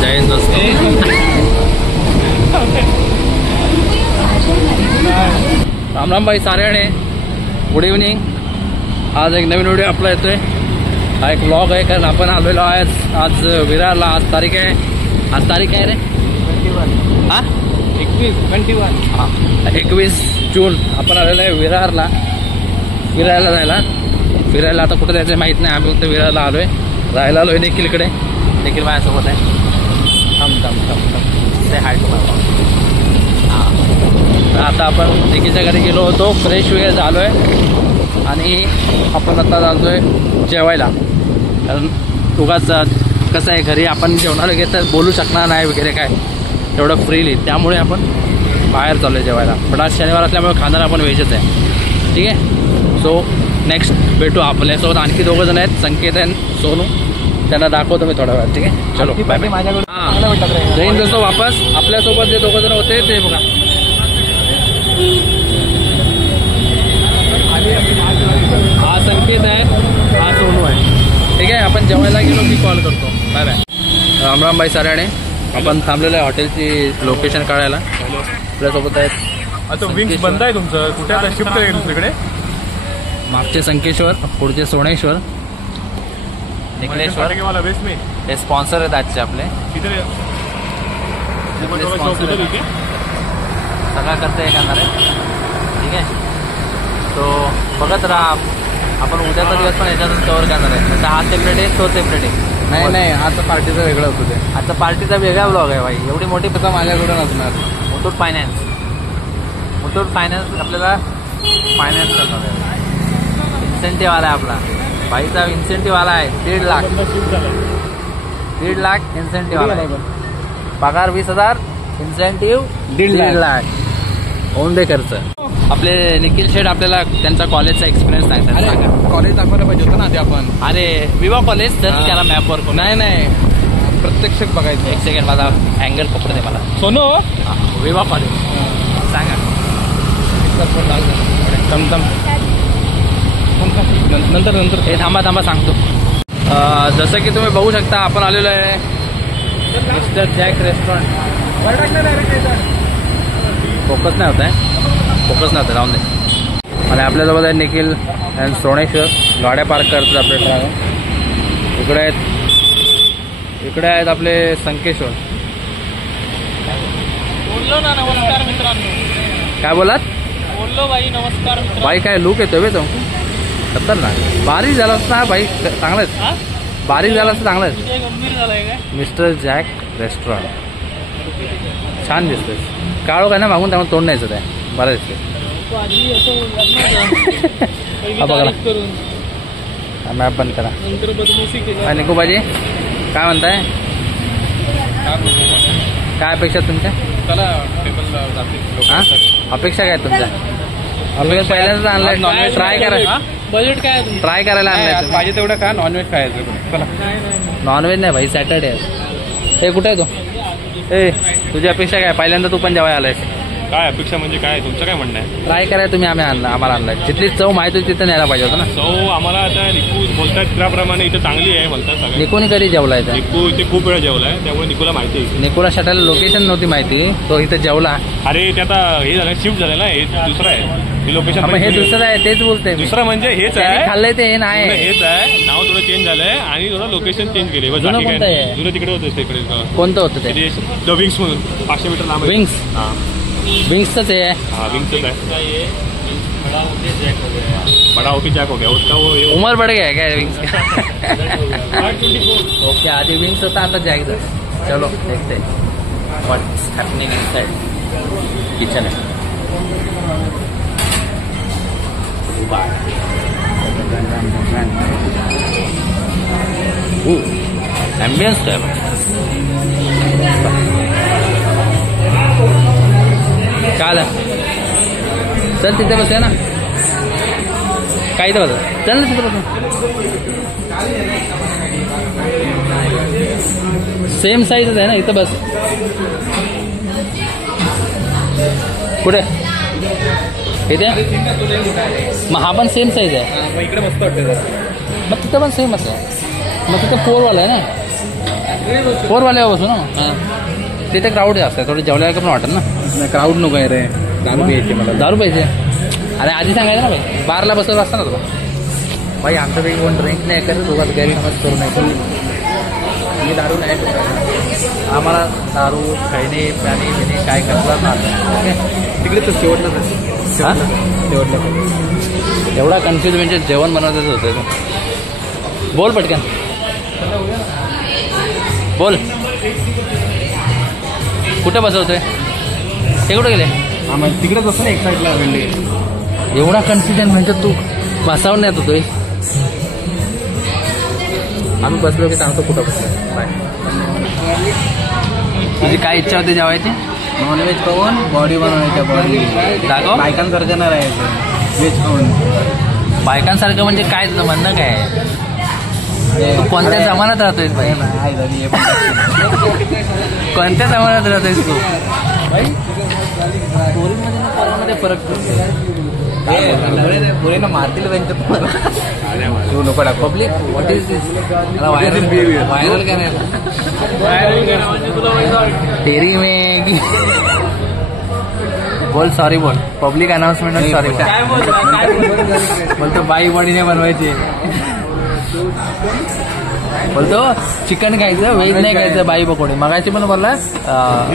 जय हिंद दोस्तों. राम राम भाई साऱ्याने. Good evening. आज एक नवीन व्हिडिओ आपला येतोय. हा एक व्लॉग आहे कारण आपण आलेलो आहे आज विरारला. आज तारीख आहे रे 21. हां 21 जून. आपण आलेलो आहे विरारला फिरायला जायला. फिरायला आता कुठं जायचं माहीत नाही. आम्ही फक्त विरारला आलोय. राहायला आलोय निखिलकडे. निखिल माझ्यासोबत आहे. से हाय टू माय. आता आपण निखिलच्या घरी गेलो होतो. फ्रेश वगैरे झालो आहे आणि आपण आता जातोय जेवायला. कारण उगाच कसं आहे घरी आपण जेवणाला घेत तर बोलू शकणार नाही वगैरे काय तेवढं फ्रीली. त्यामुळे आपण बाहेर चाललो आहे जेवायला. पण आज शनिवार असल्यामुळे खाणार आपण व्हेजच आहे. ठीक आहे. सो नेक्स्ट भेटू. आपल्यासोबत आणखी 2 जण आहेत, संकेत आणि सोनू. त्यांना दाखवतो मी थोड्या वेळात. ठीक आहे. चलो बाय बाय. हां जय हिंद दोस्तों. वापस आपल्यासोबत जे 2 जण होते ते बघा. हा संकेत आहे, हा सोनू आहे. ठीक आहे. आपण जेवायला गेलो की कॉल करतो. Bye bye. राम राम भाई साऱ्याने. आपण थांबलेलं आहे हॉटेलची लोकेशन काढायला. आपल्यासोबत आहेत. आता विंग्स बंद आहे तुमचं. कुठे आता शिफ्ट आहे दुसरीकडे? मागचे संकेश्वर, पुढचे सोनेश्वर, निखिलेश्वर. हे स्पॉन्सर आहेत आजचे आपले. सगळा खर्च हे करणार आहे. ठीक आहे. तो बघत राहा. आपण उद्याचा दिवस पण याच्यातून कव्हर करणार आहे. त्याचा हा सेपरेट आहे, तो सेपरेट आहे. नाही आजचा पार्टीचा वेगळं होतं ते. आता पार्टीचा वेगळा ब्लॉग आहे भाई. एवढी मोठी पता माझ्याकडून असणार. मुथूट फायनान्स आपल्याला फायनान्स करणार आहे. इन्सेंटिव्ह आला आहे आपला. भाईचा इन्सेंटिव्ह आला आहे 1.5 लाख. 1.5 लाख इन्सेंटिव्ह आला आहे. पगार 20,000, इन्सेंटिव्ह 1.5 लाख. होऊन दे खर्च. आपले निखिल शेठ आपल्याला त्यांचा कॉलेजचा एक्सपिरियन्स सांगतात. कॉलेज दाखवायला पाहिजे होतं ना ते आपण. अरे विवा कॉलेज सर्च केला मॅपवर. नाही प्रत्यक्ष बघायचं. 1 सेकंड माझा अँगल पकडू दे मला. सोनू विवा कॉलेज सांगा. नंतर हे थांबा सांगतो. जसं की तुम्ही बघू शकता आपण आलेलो आहे मिस्टर जॅक रेस्टॉरंट. फोकस नाही होत आहे राहून दे. आणि आपल्यासोबत आहे निखिल अँड सोनेश्वर. गाड्या पार्क करतात आपल्या. इकडे आहेत आपले संकेश्वर. बोललो ना नमस्कार मित्रांनो. काय बोलात? बोललो भाई नमस्कार मित्रांनो. भाई काय लुक येतोय बे तो. खतरनाक. बारीक झाला असता भाई. चांगलंच बारीक झाला असतं चांगलंच. गंभीर झालाय काय? मिस्टर जॅक रेस्टॉरंट छान दिसतोय. काळो काय ना मागून त्यामुळे तोंड न्यायचं ते बरं दिसतंय. मॅप बंद करा. आणि निकू बाजी काय म्हणताय? काय अपेक्षा तुमच्या? अपेक्षा काय तुमच्या? पहिल्यांदाच आणलंय. ट्राय करा. बजेट काय आहे? ट्राय करायला आणलंय. पाहिजे तेवढं का नॉनव्हेज खायचं. चला. नॉनव्हेज नाही भाई, सॅटर्डे आहे. हे कुठे आहे तू? ए तुझी अपेक्षा काय? पहिल्यांदा तू पण जेवायला आलायस. काय अपेक्षा म्हणजे काय? तुमचं काय म्हणणं आहे? ट्राय करायला तुम्ही आम्हाला आणलाय. जिथली चव माहिती होती तिथं न्यायला पाहिजे होतं ना. चव आम्हाला आता निकू बोलतात त्याप्रमाणे इथं चांगली आहे म्हणतात सगळं. निकूने कधी जेवलाय? निकू इथे खूप वेळा जेवलाय त्यामुळे निकूला माहिती आहे. निकूला शटायला लोकेशन नव्हती माहिती. तो इथं जेवला. अरे ते आता हे झालं शिफ्ट झालं ना. हे दुसरं आहे. हे लोकेशन हे दुसरं आहे तेच बोलते. दुसरं म्हणजे हेच आहे. खाल्लंय ते हे नाही. हेच आहे. नाव थोडं चेंज झालंय आणि थोडं लोकेशन चेंज केले. जुनं कोणतं आहे? जुनं तिकडे होतं तिकडे. कोणतं होतं ते? द विंग्स म्हणून 500 मीटर लांब. विंग्स. हां विंग्सच आहे. हाँ विंग्स है. बड़ा होके जैक हो गया उसका. वो उमर बढ़ गया है क्या विंग्स का? ओके आधी विंग्स होता आता जैक झाला. चलो देखते व्हाट्स हैपनिंग इनसाइड. किचन है. एम्बियंस तो है. चाल चल तिथे बसूया ना. काय इथं बस. चल ना तिथे बसून. सेम साईजच आहे ना. इथं बस. कुठे इथे? मग हा पण सेम साईज आहे. इकडे मस्त वाटतं. मग तिथं पण सेम असं. मग तिथं 4 वाला आहे ना. फोरवाल्यावर बसू ना मग. तिथे क्राऊड जास्त आहे, थोडं जेवल्याला पण वाटेल ना. क्राऊड नको आहे रे, दारू प्यायची मला. दारू पाहिजे. अरे आधी सांगायचं ना भाई, बारला बसत असता ना तुला. भाई आमच्यापैकी कोण ड्रिंक नाही करत, दोघात गैरसमज करू नाही. मी दारू नाही पित. आम्हाला दारू खैनी प्यानी बिनी काय करतात ना. ओके तिकडे तर शेवटला एवढा कन्फ्युज म्हणजे जेवण बनवायचं होतं तो. बोल पटकन बोल. कुठं बसवतोय ते, कुठं गेले? आम्हाला तिकडेच असं ना एक साईडला बिल्डिंग. एवढा कन्फ्युजन म्हणजे तू बसावून येत होतोय. आम्ही बसलो की सांगतो कुठं बसलो. बाय. तुझी काय इच्छा होती जेवायची? नॉनव्हेज खाऊन बॉडी बनवायच्या, बॉडी दाखव. बायकांसारखं नाही राहायचं, व्हेज खाऊन. बायकांसारखं म्हणजे काय तुझं म्हणणं काय आहे? तू कोणत्या जमान्यात राहतोयस भाई? कोणत्या जमान्यात राहतोयस तू? पोरीमध्ये फरक पुरेनं मारतील त्यांच्या तू नको टाक. Public what is this? Viral काय नाही तेरी में की बोल. सॉरी बोल. पब्लिक अनाउन्समेंट सॉरी बोलतो. बाई बॉडीने बनवायची बोलतो. चिकन खायचं, व्हेज नाही खायचं, बाई पकोडी. मगाशी पण बोलला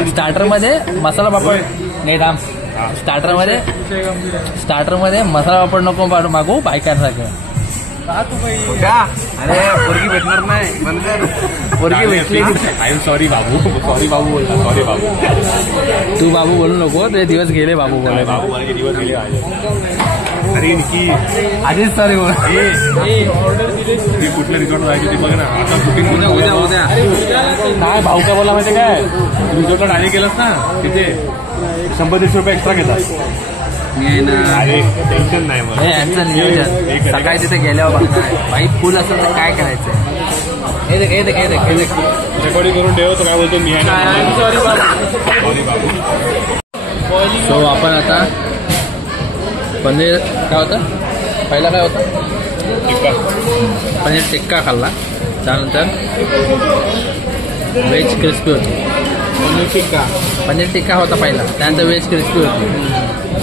स्टार्टरमध्ये मसाला पापड नाही थांब. स्टार्टरमध्ये मसाला पापड नको मागू बायकांसारखं. अरे पोरगी भेटणार नाही, पोरगी भेटली. आय एम सॉरी बाबू. सॉरी बाबू बोलता. सॉरी बाबू. तू बाबू बोलू नको, ते दिवस गेले बाबू बोलायला. बाबू बोलायचे दिवस गेले माझे. अरे निकी आधीच सॉरी बोल. ती कुठल्या रिसॉर्ट जायची ती बघ ना. आता बुकिंग उद्या काय भाऊ काय बोला माहिती काय? रिसॉर्टला डायरेक्ट केलंस ना, तिथे 100-150 रुपये एक्स्ट्रा घेतात. अरे टेन्शन नाही मग. यांचं नियोजन सकाळी तिथे गेल्यावर बघणार. बाई फुल असेल तर काय करायचं? हे देख. रेकॉर्डिंग करून ठेव. तर काय बोलतो मी आहे ना. सॉरी बाबू. सो आपण आता पनीर काय होतं पहिला, काय होतं? पनीर टिक्का खाल्ला. त्यानंतर व्हेज क्रिस्पी होती. पनीर टिक्का होता पहिला, त्यानंतर व्हेज क्रिस्पी होती.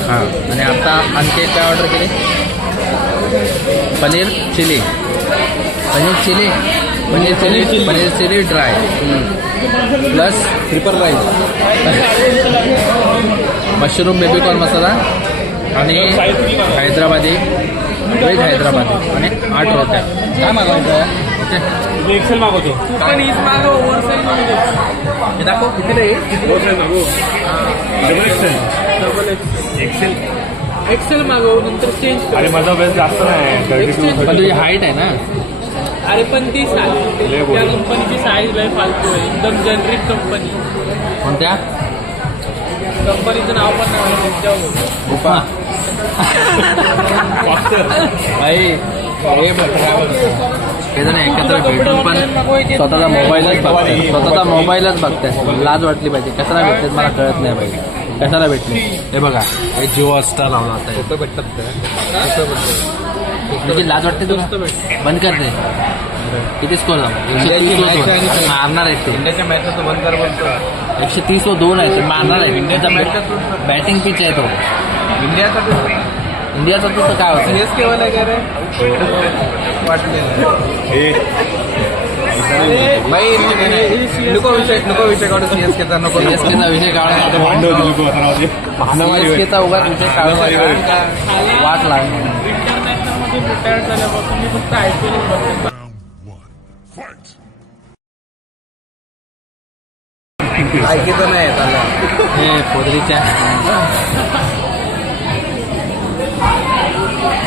हां. आणि आता आणखी काय ऑर्डर केली? Paneer chilli dry plus triple rice, mushroom baby corn masala आणि हैदराबादी, व्हेज हैदराबादी आणि 8 रोट्या. काय मागवायचं आहे? ओके एक्सेल मागवतो. हे दाखव किती रे? एक्सेल मागव, नंतर चेंज. अरे माझा वेळ जास्त नाही. पण तुझी हाईट आहे ना. अरे पण ती साईज, त्या कंपनीची साईज लय फालतू आहे, एकदम जनरिक कंपनी. कोणत्या कंपनीचं नाव पण नाही उपा भाई. हे एकत्र भेटून पण स्वतःचा मोबाईलच बघताय. लाज वाटली पाहिजे. कशाला भेटले मला कळत नाही भाई. कशाला भेटले? हे बघा, हे जिओ हॉटस्टार लावला होता. तुझी लाज वाटते तुला? बंद कर दे. किती स्कोर मारणार आहे ते. इंडियाच्या मॅचला तो बंद कर बोलतो. 130-2 आहे. मारणार आहे. इंडियाचा बॅटिंग पिच आहे तो. इंडियाचा तो तर काय होतं? हेच केवळ आहे का रे? वाटलेलं भाई. नको विषय काढू. सीएसकेचा नको. सीएसकेचा विषय काढा. सीएसकेचा उगाच विषय काढून वाट लागली. इंटरनॅशनलमधून रिटायर झाल्यापासून मी फक्त IPL बघतो. ऐकत नाही त्याला. हे पोदरीच्या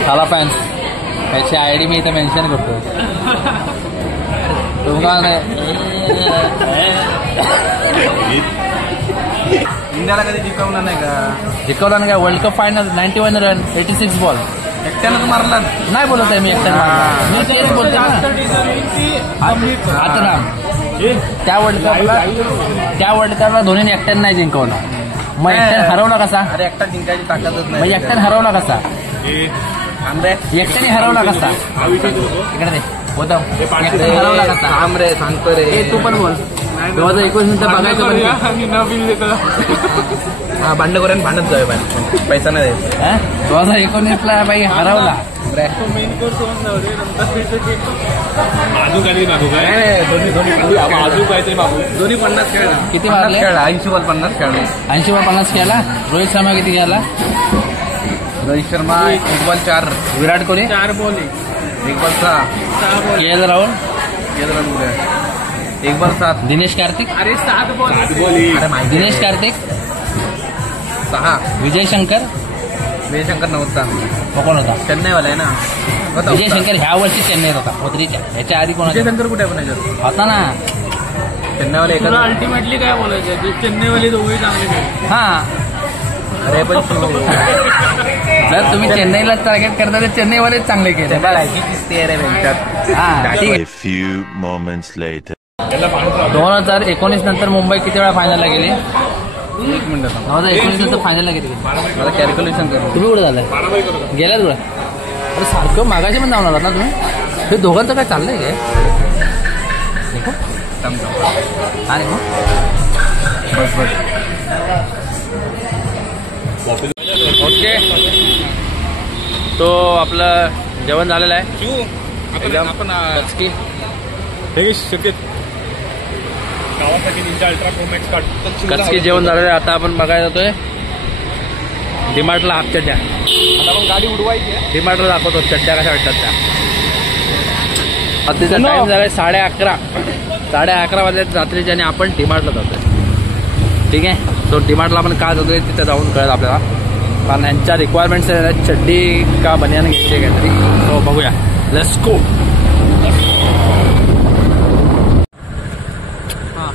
साला फॅन्स, त्याची ID मी इथे मेन्शन करतो. तुम्हाला इंडियाला कधी जिंकवणार नाही का? जिंकवला ना काय? World cup final 91 run 86 ball. एकट्यानंच मारला. नाही बोलत आहे मी एकट्यानं. मी तेच बोलतो ना. आता ना त्या वर्ल्ड कपला धोनीने एकट्यानं नाही जिंकवला. मग एकट्यानं हरवला कसा? अरे एकटा जिंकायची ताकदच मग नाही. एकट्यानं हरवला कसा? आंबे एकट्याने हरवला कसा? इकडे दे. होता हे पाणी हरवला कसा थांब रे सांगतो रे तू पण बोल 2019 नंतर बघायचं पण आणि नवीन देतो हा भांडण करून भांडत जाऊ पैसा नाही द्यायचा 2019 बाई हरवला तो मेन कोर्स होऊन जाऊ दे नंतर भेटायचे. अजून काहीतरी मागू काय अजून काहीतरी मागू दोन्ही 50 खेळला किती मारले? खेळला 80 बॉल 50 खेळला 80 वर 50 केला. रोहित शर्मा किती केला? Rohit Sharma 1 ball 4 Virat Kohli 4 ball 1 ball 6 ball के एल राहुल 1 बॉल 7 दिनेश कार्तिक अरे 7 बॉल अरे माहिती दिनेश कार्तिक 6 विजय शंकर विजय शंकर नव्हता कोण होता? चेन्नईवाला आहे ना होता, विजय होता. शंकर ह्या वर्षी चेन्नईत होता होत्रीच्या ह्याच्या आधी कोण विजय शंकर कुठे पण याच्यात होता ना? चेन्नईवाला तुला एकच अल्टिमेटली काय बोलायचं की चेन्नईवाले दोघे चांगले खेळले. हा अरे पण जर तुम्ही चेन्नईला टार्गेट करता तर चेन्नईवालेच चांगले केले लायकी दिसते रे त्यांच्यात हा ठीक आहे. A few moments later. 2019 नंतर मुंबई किती वेळा फायनलला गेली? 1 मिनिट 2019 नंतर फायनलला किती गेली? मला कॅल्क्युलेशन कर तुम्ही कुठे झालाय? गेल्यात कुठे? अरे सारखं मागाशी पण जाऊन आलात ना तुम्ही? हे दोघांचं काय चाललंय काय? देखो हा देखो बस बस ओके तो आपलं जेवण झालेलं आहे आपण कचकी हे शक्यत गावासाठी निंजा अल्ट्रा प्रो मॅक्स काढ कचकी जेवण झालेलं आहे. आता आपण बघायला जातोय डीमार्टला हाफ चड्ड्या. आता आपण गाडी उडवायची आहे. डीमार्टला दाखवतो चड्ड्या कशा वाटतात त्या. रात्रीचा टाइम झालाय 11:30 11:30 वाजले रात्रीचे आणि आपण डीमार्टला जातोय. ठीक आहे. तो डीमार्टला आपण का जातोय तिथे जाऊन कळत आपल्याला कारण यांच्या रिक्वायरमेंट्स आहेत चड्डी का बनियान घ्यायची काहीतरी. तो बघूया लेट्स गो.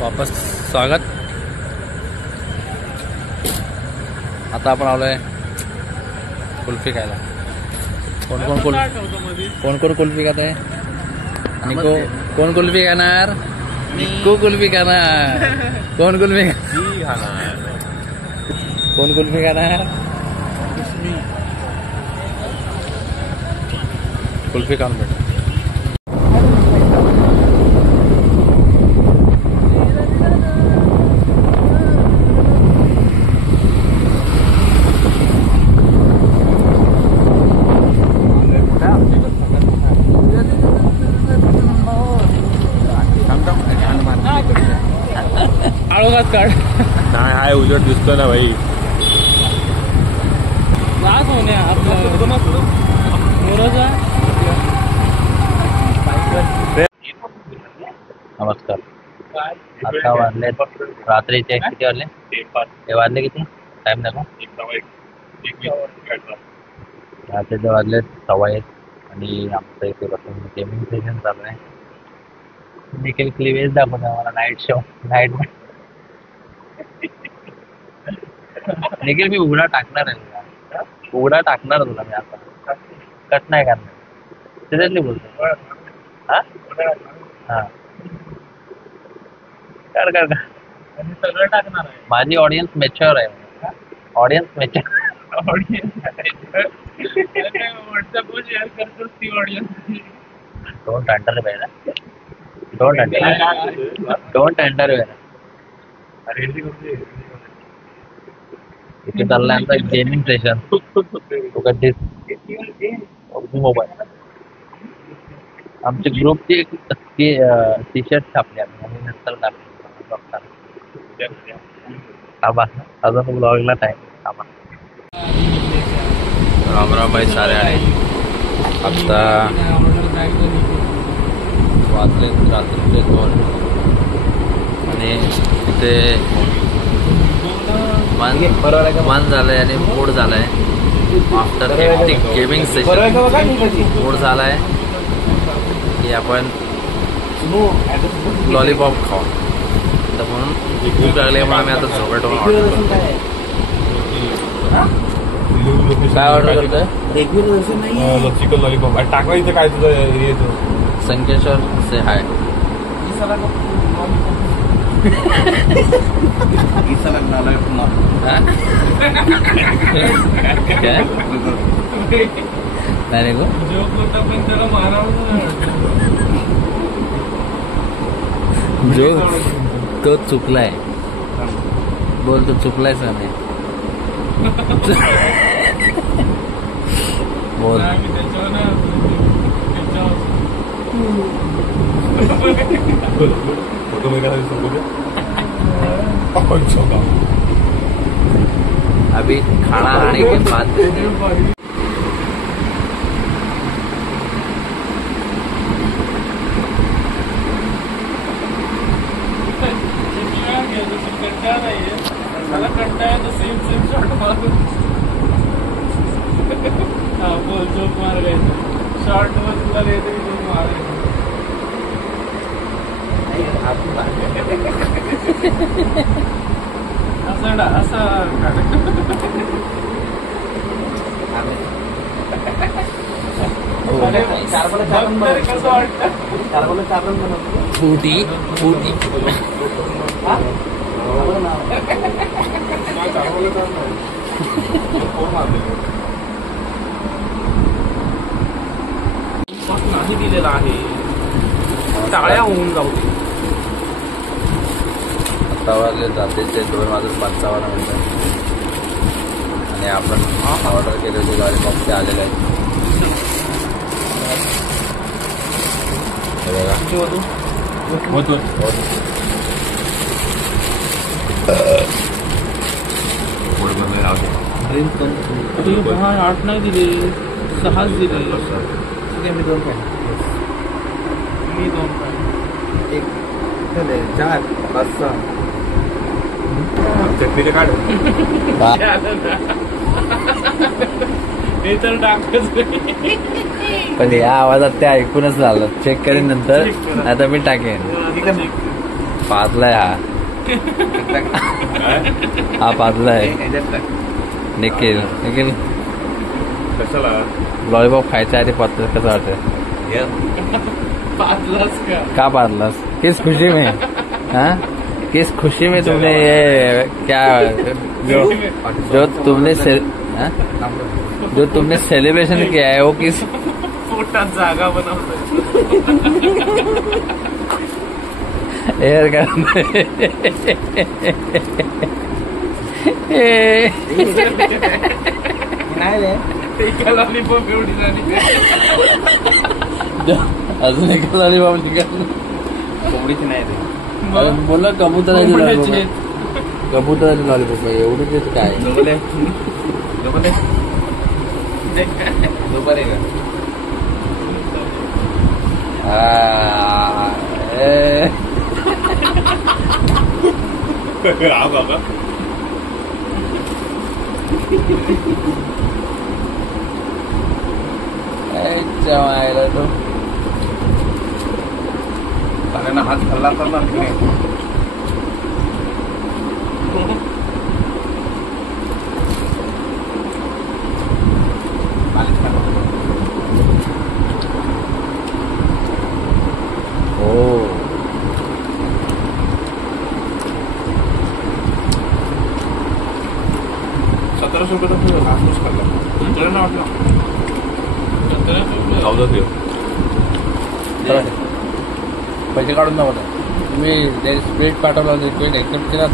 वापस स्वागत. आता आपण आलोय कुल्फी खायला. कोण कोण कुल्फी खात आहे? निको कोण कुल्फी खाणार? निको कुल्फी खाणार. कोण कुल्फी कोण कुल्फी खाणार? कुल्फी खाऊन भेट. आळोगात काढ नाही हाय उजट दिसतो ना भाई. लाज होणे आपलं नमस्कार. आता वाजले रात्रीचे किती वाजले? ते वाजले किती? टाइम दाखव. रात्रीचे वाजले 1:15 आणि आमचं इथे बसून गेमिंग सेशन चालू आहे. निखिल क्लिवेज दाखवतो आम्हाला नाईट शो. नाईट निखिल मी उघडा टाकणार आहे. उघडा टाकणार तुला मी आता कट नाही करणार. सिरियसली बोलतो. हा हा कर कर कर. सगळं टाकणार आहे. माझी ऑडियन्स मॅच्युअर आहे. Audience mature. व्हॉट्सअपवर शेअर करतोस ती audience. Don't underwear. Don't under. Don't underwear. इथे चाललंय आमचं गेमिंग सेशन. मोबाईल आमच्या ग्रुपची एक टी शर्ट छापली आम्ही नंतर टाकली. थांबा अजून ब्लॉगला टाइम. थांबा. रामराम भाई सारे आहे. आता वाजले रात्रीचे 2 आणि तिथे मन झालंय आणि मूड झालाय. आफ्टर गेमिंग सेशन मूड झालाय की आपण लॉलीपॉप खाऊ. तर म्हणून भूक लागल्यामुळे आम्ही आता झोमॅटोवर ऑर्डर करतोय. काय ऑर्डर करतोय? चिकन लॉलीपॉप टाकवायचं काय तुझं एरिया? संकेश्वर से हाय. नाही रे गो जोक होता पण त्याला मारावं जो तो चुकलाय बोल तो चुकलायच का नाही बोल त्याच्यावर ना फोटो में क्या अभी खाना आने के बाद मला कंटाळा तो सेम शॉट मारून हा बोल जोक मारायचा शॉर्ट मध्ये तुला येते जोक मारायचा असा कसं वाटतं फूटी फूटी नाही दिलेला आहे टाळ्या होऊन जाऊ दे आता वाजले जाते ते 2:55 आणि आपण ऑर्डर केले होते लॉलीपॉप ते आलेले आहेत हे बघा होतो हा 8 नाही दिले 6 दिले मी 2 पाय मी 2 एक 4 5 6 चटणीचे काढ हे तर टाकच पण या आवाजात ते ऐकूनच झालं चेक करेन नंतर आता मी टाकेन पाचलाय हा पाचलाय निखिल निखिल कशाला लॉलीपॉप खायच्या आधी पाच कसं वाटतं पाचलाच का पाचलास किस खुशी में हाँ किस खुशी में तुमने ये क्या जो तुमने हाँ? जो तुमने सेलिब्रेशन किया है वो किस पोटात जागा बनवतो एयर गन एका लॉलीपॉप एवढी झाली अजून एक लॉलीपॉप निघाल कोंबडीची नाही ते बोलला कबुतराची लॉलीपॉप आहे एवढं तेच काय दुपारी का बाबा जमायला तो सगळ्यांना हात खाल्ला तर ना तिकडे हो 1700 रुपये तर हापूस खाल्ला तुला ना वाटलं 1400 पैसे काढून नव्हतं तुम्ही स्प्रेड पाठवला रिक्वेस्ट एक्सेप्ट केला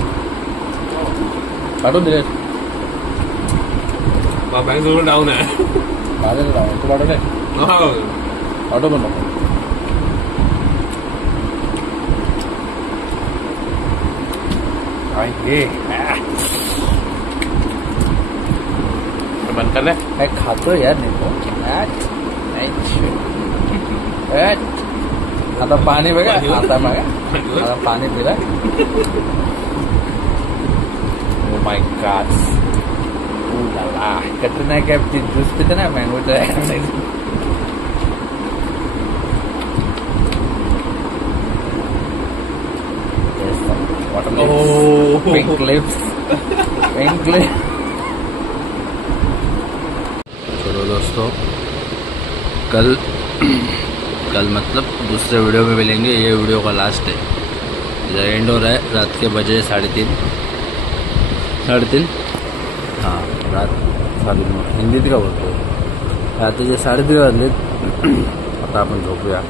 काढून दिले बँक जवळ डाऊन आहे माझं तू पाठवले ऑटो पण नको बंद कर ले काय खातो यार नेतो आता पाणी बघा आता बघा आता पाणी पिला ओ माय गॉड कटरीना कैफची ज्यूस पिते ना मँगोचा पिंक लिप्स चलो दोस्तों कल मतलब दूसरे वीडियो में मिलेंगे ये वीडियो का लास्ट है इधर एंड हो रहा है रात के बजे 3:30 हाँ रात 3:30 हिंदी का बोलते हो रात्रीचे 3:30 वाजलेत. आता आपण झोपूया.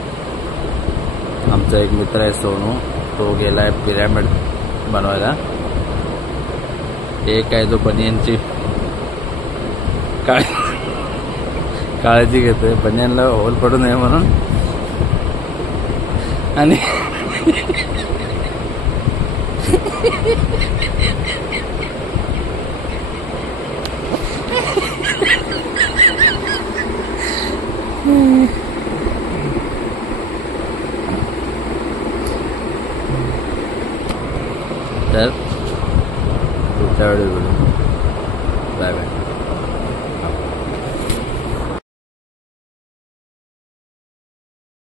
आमचा एक मित्र आहे सोनू, तो गेलाय पिरॅमिड बनवायला. एक आहे जो बनियनची काळजी घेतोय, बनियनला होल पडू नये म्हणून. आणि तर पुढच्या वेळेस बोलू. Bye bye.